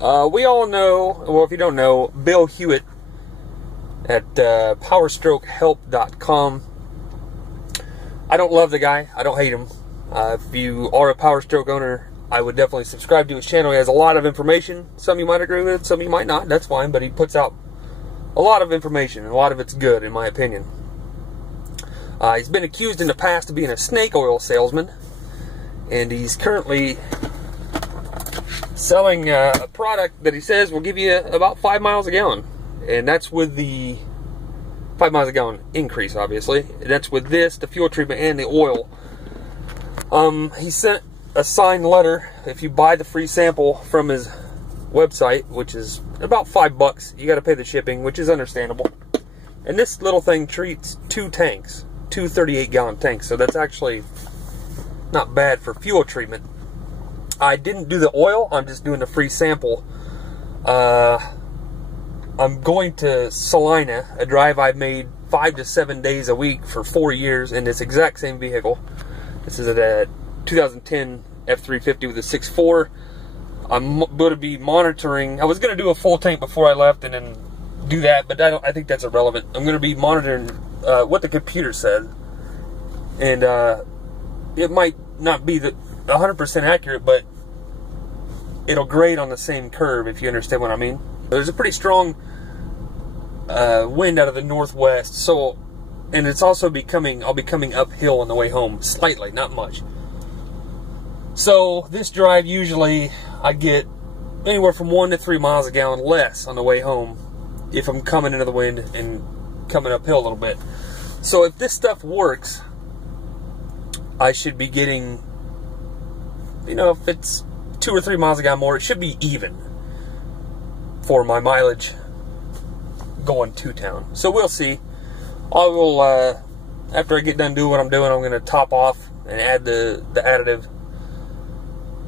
We all know, well, if you don't know, Bill Hewitt at Powerstrokehelp.com. I don't love the guy. I don't hate him. If you are a Powerstroke owner, I would definitely subscribe to his channel. He has a lot of information. Some you might agree with, some you might not. That's fine, but he puts out a lot of information, and a lot of it's good, in my opinion. He's been accused in the past of being a snake oil salesman, and he's currently selling a product that he says will give you about 5 miles a gallon. And that's with the 5 miles a gallon increase, obviously. And that's with this, the fuel treatment, and the oil. He sent a signed letter. If you buy the free sample from his website, which is about $5, you got to pay the shipping, which is understandable. And this little thing treats 2 tanks, 2 38-gallon tanks. So that's actually not bad for fuel treatment. I didn't do the oil. I'm just doing the free sample. I'm going to Salina, a drive I've made 5 to 7 days a week for 4 years in this exact same vehicle. This is a 2010 F350 with a 6.4. I'm going to be monitoring. I was going to do a full tank before I left and then do that, but I think that's irrelevant. I'm going to be monitoring what the computer said, and it might not be 100% accurate, but it'll grade on the same curve, if you understand what I mean. There's a pretty strong wind out of the northwest, so, and it's also I'll be coming uphill on the way home, slightly, not much. So this drive, usually I get anywhere from 1 to 3 miles a gallon less on the way home if I'm coming into the wind and coming uphill a little bit. So if this stuff works, I should be getting, you know, if it's 2 or 3 miles a gallon more, it should be even for my mileage going to town. So we'll see. I will, after I get done doing what I'm doing, I'm going to top off and add the additive.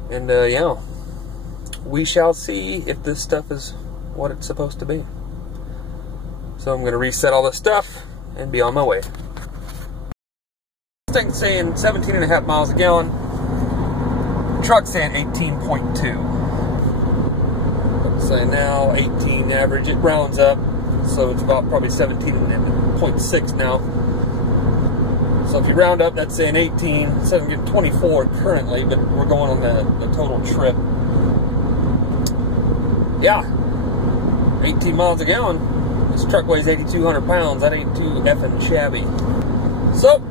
And, yeah, we shall see if this stuff is what it's supposed to be. So I'm going to reset all this stuff and be on my way. This thing's saying 17.5 miles a gallon. Truck's saying 18.2. Let's say now 18 average. It rounds up, so it's about probably 17.6 now. So if you round up, that's saying 18. It says I'm getting 24 currently, but we're going on the total trip. Yeah, 18 miles a gallon. This truck weighs 8,200 pounds. That ain't too effing shabby. So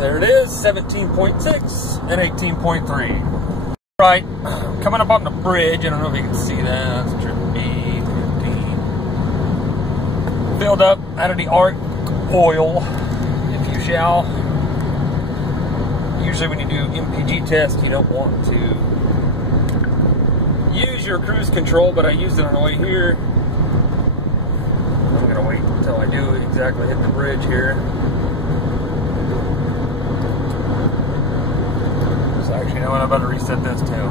there it is, 17.6 and 18.3. Right, coming up on the bridge. I don't know if you can see that. That's trip B15. Filled up out of the ARCHOIL, if you shall. Usually when you do MPG test, you don't want to use your cruise control, but I used it on the way here. I'm gonna wait until I do exactly hit the bridge here. So actually, you know what? I'm about to reset this too.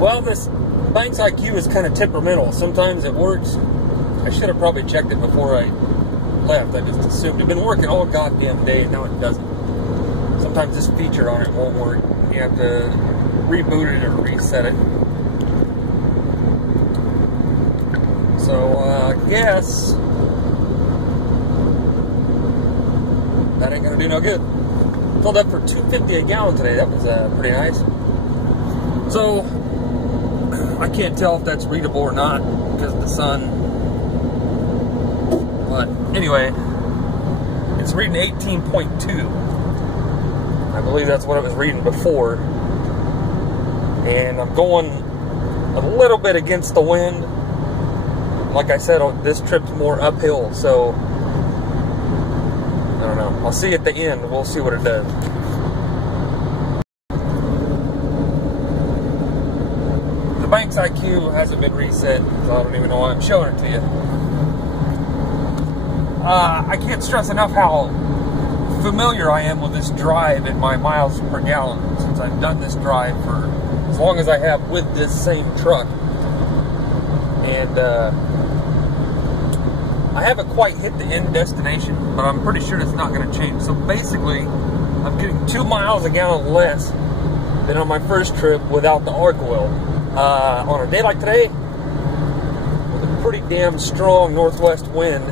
Well, this Banks IQ is kind of temperamental. Sometimes it works. I should have probably checked it before I left. I just assumed it'd been working all goddamn day, and now it doesn't. Sometimes this feature on it won't work. You have to reboot it or reset it. So I guess that ain't gonna do no good. Filled up for $2.50 a gallon today. That was pretty nice. So I can't tell if that's readable or not because of the sun. But anyway, it's reading 18.2. I believe that's what it was reading before. And I'm going a little bit against the wind. Like I said, this trip's more uphill, so I don't know. I'll see at the end. We'll see what it does. The Banks IQ hasn't been reset, so I don't even know why I'm showing it to you. I can't stress enough how familiar I am with this drive and my miles per gallon since I've done this drive for as long as I have with this same truck. And I haven't quite hit the end destination, but I'm pretty sure it's not going to change. So basically, I'm getting 2 miles a gallon less than on my first trip without the arc oil. On a day like today, with a pretty damn strong northwest wind,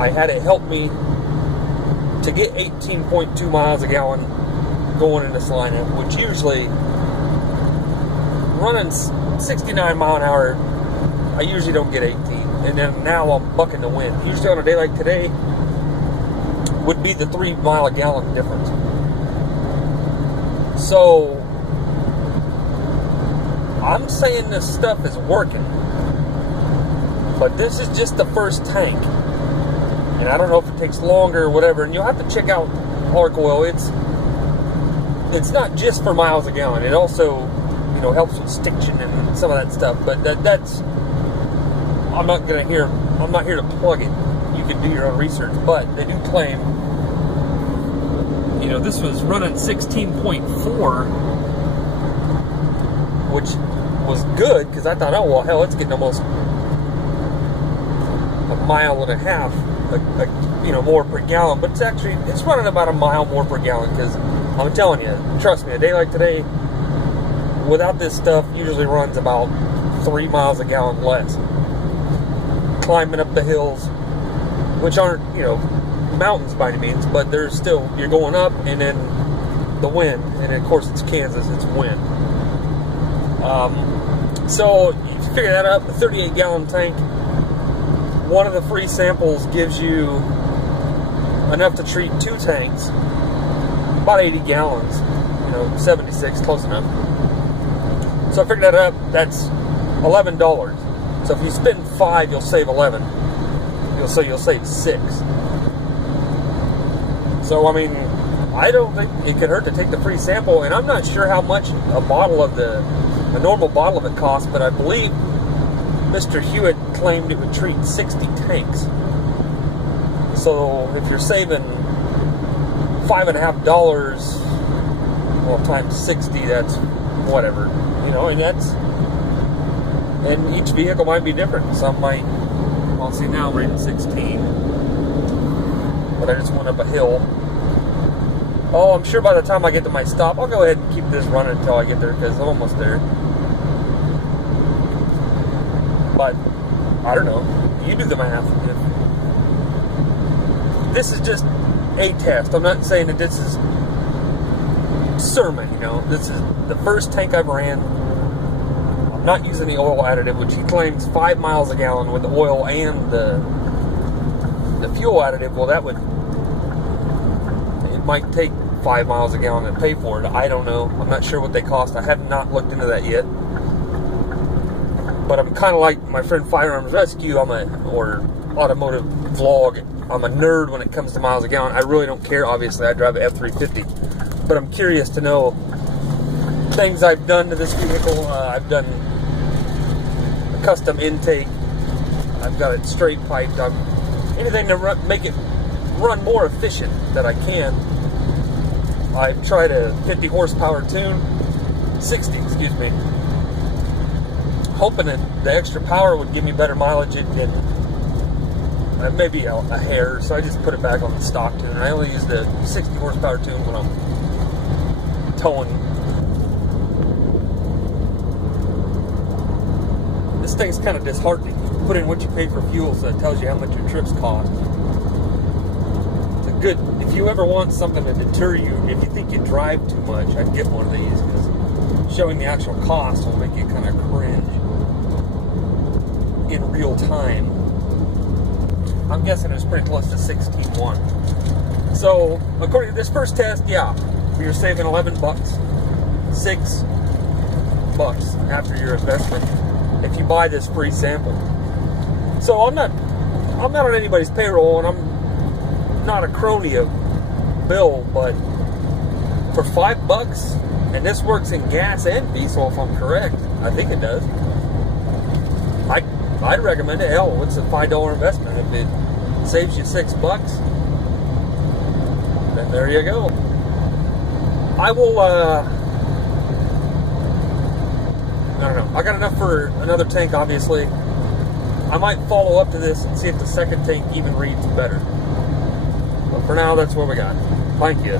I had it help me to get 18.2 miles a gallon going in this lineup, which usually, running 69 mile an hour, I usually don't get 18. And then now I'm bucking the wind. Usually on a day like today, would be the 3 mile a gallon difference. So, I'm saying this stuff is working, but this is just the first tank. And I don't know if it takes longer or whatever, and you'll have to check out arc oil. It's not just for miles a gallon. It also, you know, helps with stiction and some of that stuff. But that's I'm not here to plug it. You can do your own research, but they do claim, you know, this was running 16.4, which was good because I thought, oh well, hell, it's getting almost a mile and a half. You know, more per gallon, but it's running about a mile more per gallon, because I'm telling you, trust me, a day like today without this stuff usually runs about 3 miles a gallon less. Climbing up the hills, which aren't, you know, mountains by any means, but there's still, you're going up, and then the wind, and of course it's Kansas, it's wind. So you figure that up, a 38 gallon tank. One of the free samples gives you enough to treat 2 tanks, about 80 gallons, you know, 76, close enough. So I figured that up, that's $11. So if you spend 5, you'll save 11. You'll save 6. So, I mean, I don't think it could hurt to take the free sample, and I'm not sure how much a normal bottle of it costs, but I believe Mr. Hewitt claimed it would treat 60 tanks. So if you're saving $5.50, well, times 60, that's whatever, you know, and each vehicle might be different. Some might, well, see, now I'm rating 16, but I just went up a hill. Oh, I'm sure by the time I get to my stop, I'll go ahead and keep this running until I get there, because I'm almost there. But I don't know. You do the math. This is just a test. I'm not saying that this is sermon, you know. This is the first tank I've ran. I'm not using the oil additive, which he claims 5 miles a gallon with the oil and the fuel additive. Well, it might take 5 miles a gallon to pay for it. I don't know. I'm not sure what they cost. I have not looked into that yet. But I'm kind of like my friend Firearms Rescue, or Automotive Vlog. I'm a nerd when it comes to miles a gallon. I really don't care, obviously. I drive an F350. But I'm curious to know things I've done to this vehicle. I've done a custom intake. I've got it straight piped. Anything to make it run more efficient that I can. I've tried a 50 horsepower tune. 60, excuse me. Hoping that the extra power would give me better mileage and maybe a hair, so I just put it back on the stock tune. I only use the 60 horsepower tune when I'm towing. This thing's kind of disheartening. You put in what you pay for fuel, so it tells you how much your trips cost. It's a good, if you ever want something to deter you, if you think you drive too much, I'd get one of these, because showing the actual cost will make you kind of cringe in real time. I'm guessing it was pretty close to 16.1. So, according to this first test, yeah, you're saving 11 bucks, $6 after your investment if you buy this free sample. So I'm not on anybody's payroll, and I'm not a crony of Bill, but for $5, and this works in gas and diesel, if I'm correct. I think it does. I'd recommend it. Hell, what's a $5 investment? If it saves you $6, then there you go. I will, I don't know. I got enough for another tank, obviously. I might follow up to this and see if the second tank even reads better. But for now, that's what we got. Thank you.